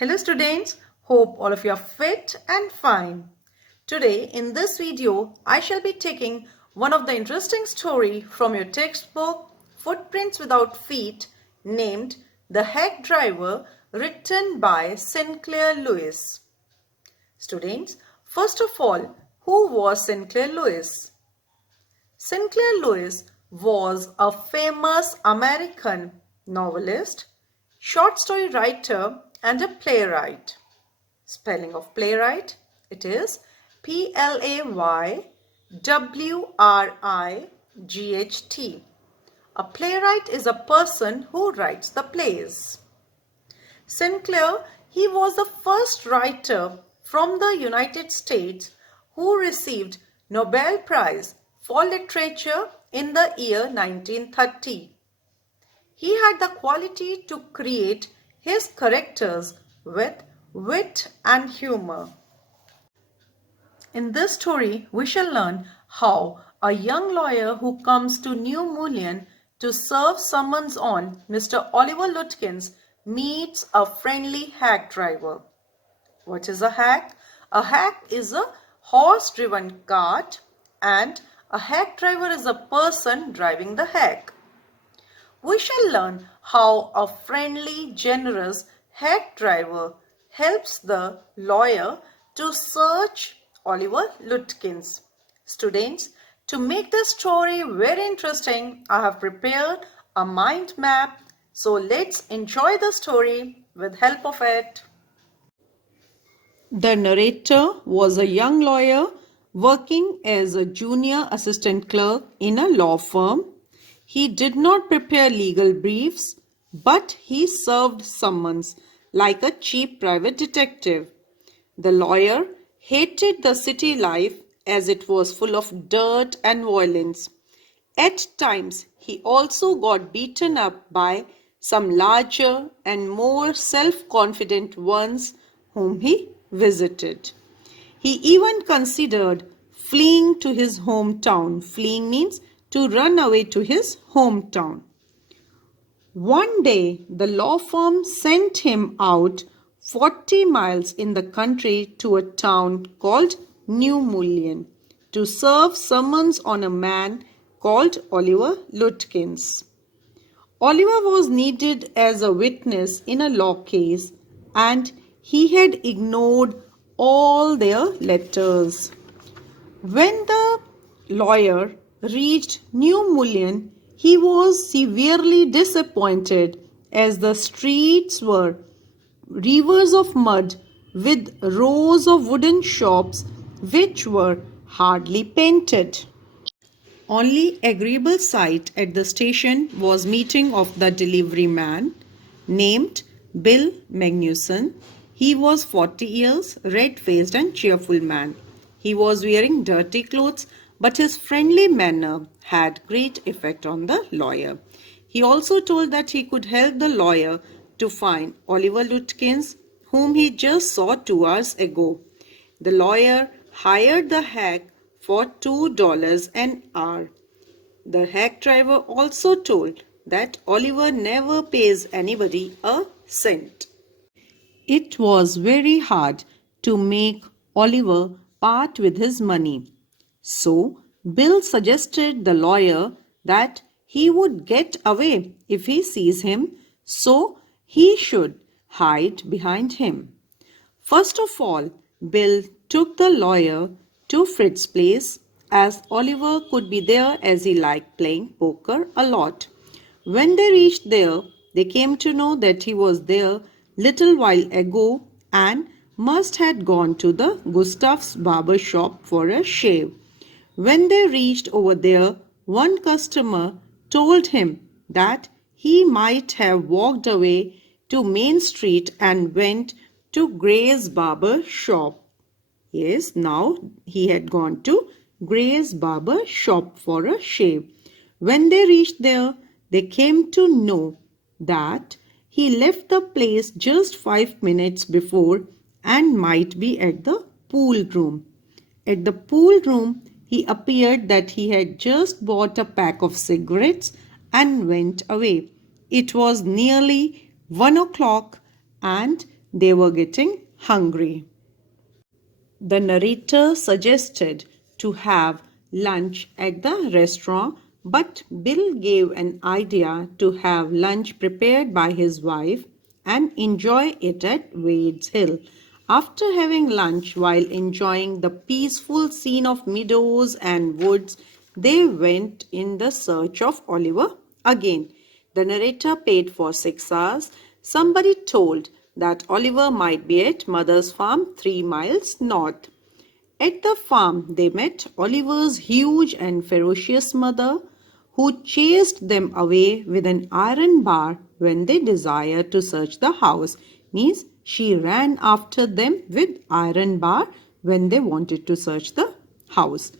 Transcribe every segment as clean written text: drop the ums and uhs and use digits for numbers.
Hello students, hope all of you are fit and fine. Today in this video, I shall be taking one of the interesting story from your textbook Footprints Without Feet named The Hack Driver, written by Sinclair Lewis. Students, first of all, who was Sinclair Lewis? Sinclair Lewis was a famous American novelist, short story writer and a playwright. Spelling of playwright, it is Playwright. A playwright is a person who writes the plays. Sinclair, he was the first writer from the United States who received Nobel Prize for Literature in the year 1930. He had the quality to create his characters with wit and humor. In this story, we shall learn how a young lawyer who comes to New Mullion to serve summons on Mr. Oliver Lutkins meets a friendly hack driver. What is a hack? A hack is a horse-driven cart and a hack driver is a person driving the hack. We shall learn how a friendly, generous hack driver helps the lawyer to search Oliver Lutkins. Students, to make the story very interesting, I have prepared a mind map. So let's enjoy the story with help of it. The narrator was a young lawyer working as a junior assistant clerk in a law firm. He did not prepare legal briefs, but he served summons like a cheap private detective. The lawyer hated the city life as it was full of dirt and violence. At times, he also got beaten up by some larger and more self-confident ones whom he visited. He even considered fleeing to his hometown. Fleeing means to run away to his hometown. One day, the law firm sent him out 40 miles in the country to a town called New Mullion to serve summons on a man called Oliver Lutkins. Oliver was needed as a witness in a law case and he had ignored all their letters. When the lawyer reached New Mullion, he was severely disappointed as the streets were rivers of mud with rows of wooden shops which were hardly painted. Only agreeable sight at the station was meeting of the delivery man named Bill Magnuson. He was 40 years, red-faced and cheerful man. He was wearing dirty clothes, but his friendly manner had great effect on the lawyer. He also told that he could help the lawyer to find Oliver Lutkins, whom he just saw 2 hours ago. The lawyer hired the hack for $2 an hour. The hack driver also told that Oliver never pays anybody a cent. It was very hard to make Oliver part with his money. So, Bill suggested the lawyer that he would get away if he sees him, so he should hide behind him. First of all, Bill took the lawyer to Fritz's place, as Oliver could be there as he liked playing poker a lot. When they reached there, they came to know that he was there little while ago and must had gone to the Gustav's barber shop for a shave. When they reached over there, one customer told him that he might have walked away to Main Street and went to Gray's barber shop. Yes, now he had gone to Gray's barber shop for a shave. When they reached there, they came to know that he left the place just 5 minutes before and might be at the pool room. At the pool room, he appeared that he had just bought a pack of cigarettes and went away. It was nearly 1 o'clock and they were getting hungry. The narrator suggested to have lunch at the restaurant, but Bill gave an idea to have lunch prepared by his wife and enjoy it at Wade's Hill. After having lunch while enjoying the peaceful scene of meadows and woods, they went in the search of Oliver again. The narrator paid for 6 hours. Somebody told that Oliver might be at Mother's farm 3 miles north. At the farm, they met Oliver's huge and ferocious mother, who chased them away with an iron bar when they desired to search the house. Means she ran after them with iron bar when they wanted to search the house.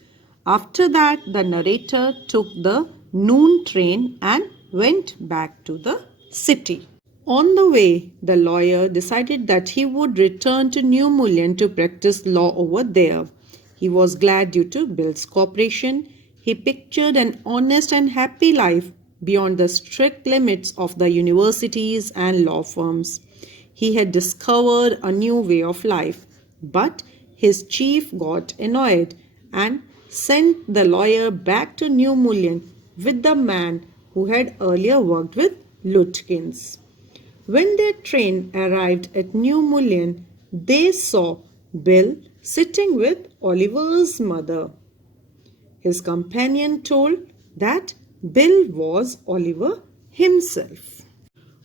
After that, the narrator took the noon train and went back to the city. On the way, the lawyer decided that he would return to New Mullion to practice law over there. He was glad due to Bill's cooperation. He pictured an honest and happy life beyond the strict limits of the universities and law firms. He had discovered a new way of life, but his chief got annoyed and sent the lawyer back to New Mullion with the man who had earlier worked with Lutkins. When their train arrived at New Mullion, they saw Bill sitting with Oliver's mother. His companion told that Bill was Oliver himself.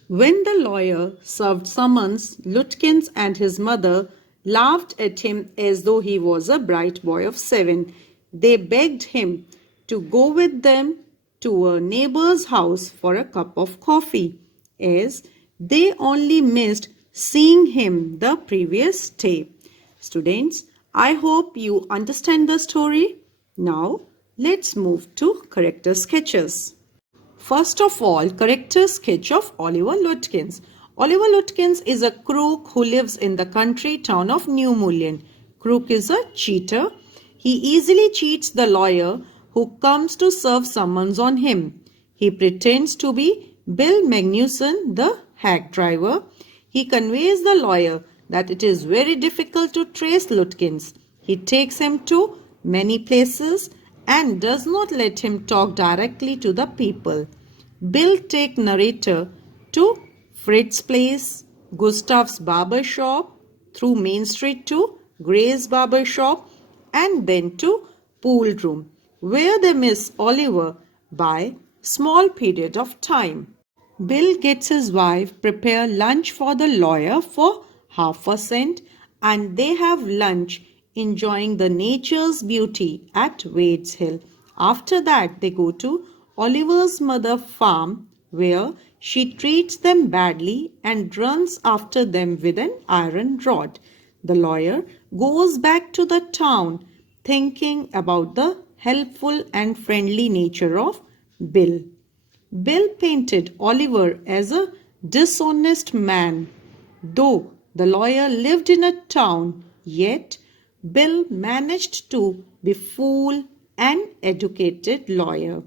When the lawyer served summons, Lutkins and his mother laughed at him as though he was a bright boy of 7. They begged him to go with them to a neighbor's house for a cup of coffee, as they only missed seeing him the previous day. Students, I hope you understand the story. Now, let's move to character sketches. First of all, character sketch of Oliver Lutkins. Oliver Lutkins is a crook who lives in the country town of New Mullion. Crook is a cheater. He easily cheats the lawyer who comes to serve summons on him. He pretends to be Bill Magnuson, the hack driver. He conveys the lawyer that it is very difficult to trace Lutkins. He takes him to many places and does not let him talk directly to the people. Bill takes narrator to Fritz's place, Gustav's barber shop, through Main Street to Gray's barber shop, and then to pool room, where they miss Oliver by small period of time. Bill gets his wife prepare lunch for the lawyer for half a cent, and they have lunch enjoying the nature's beauty at Wade's Hill. After that, they go to Oliver's mother farm, where she treats them badly and runs after them with an iron rod. The lawyer goes back to the town thinking about the helpful and friendly nature of Bill. Bill painted Oliver as a dishonest man. Though the lawyer lived in a town, yet Bill managed to be fool and educated lawyer.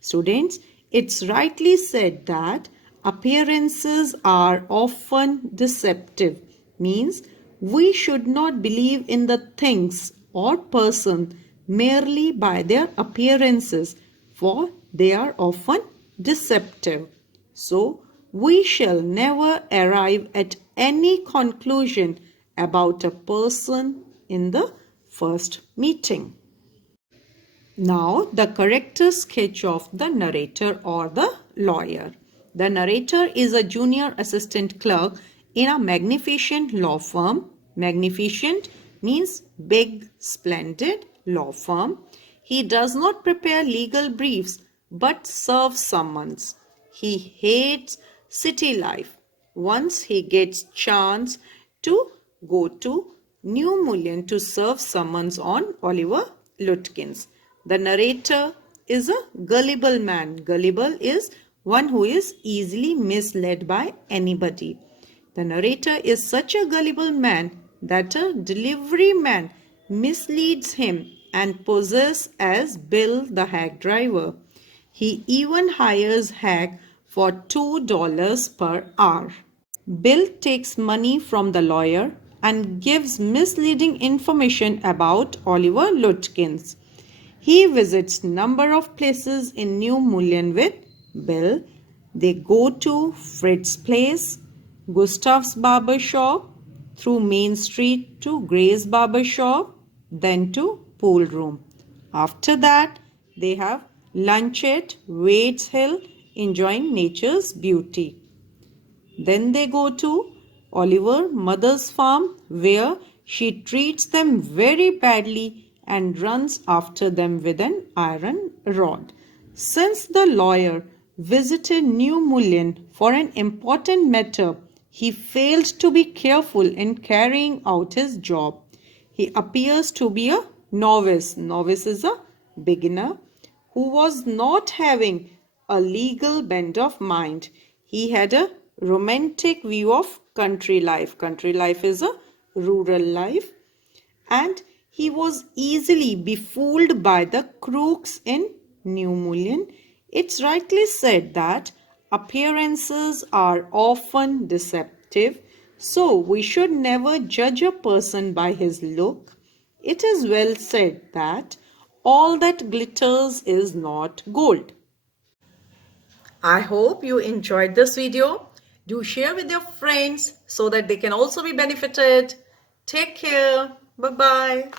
Students, it's rightly said that appearances are often deceptive. Means we should not believe in the things or person merely by their appearances, for they are often deceptive. So, we shall never arrive at any conclusion about a person in the first meeting. Now, the character sketch of the narrator or the lawyer. The narrator is a junior assistant clerk in a magnificent law firm. Magnificent means big, splendid law firm. He does not prepare legal briefs but serves summons. He hates city life. Once he gets chance to go to New Mullion to serve summons on Oliver Lutkins. The narrator is a gullible man. Gullible is one who is easily misled by anybody. The narrator is such a gullible man that a delivery man misleads him and poses as Bill the hack driver. He even hires hack for $2 per hour. Bill takes money from the lawyer and gives misleading information about Oliver Lutkins. He visits number of places in New Mullen with Bill. They go to Fritz Place, Gustav's barber shop, through Main Street to Gray's barber shop, then to pool room. After that, they have lunch at Wade's Hill, enjoying nature's beauty. Then they go to Oliver mother's farm where she treats them very badly and runs after them with an iron rod. Since the lawyer visited New Mullen for an important matter, he failed to be careful in carrying out his job. He appears to be a novice. Novice is a beginner who was not having a legal bent of mind. He had a romantic view of country life. Country life is a rural life. And he was easily befooled by the crooks in New Mullen. It's rightly said that appearances are often deceptive, so we should never judge a person by his look. It is well said that all that glitters is not gold. I hope you enjoyed this video. Do share with your friends so that they can also be benefited. Take care. Bye-bye.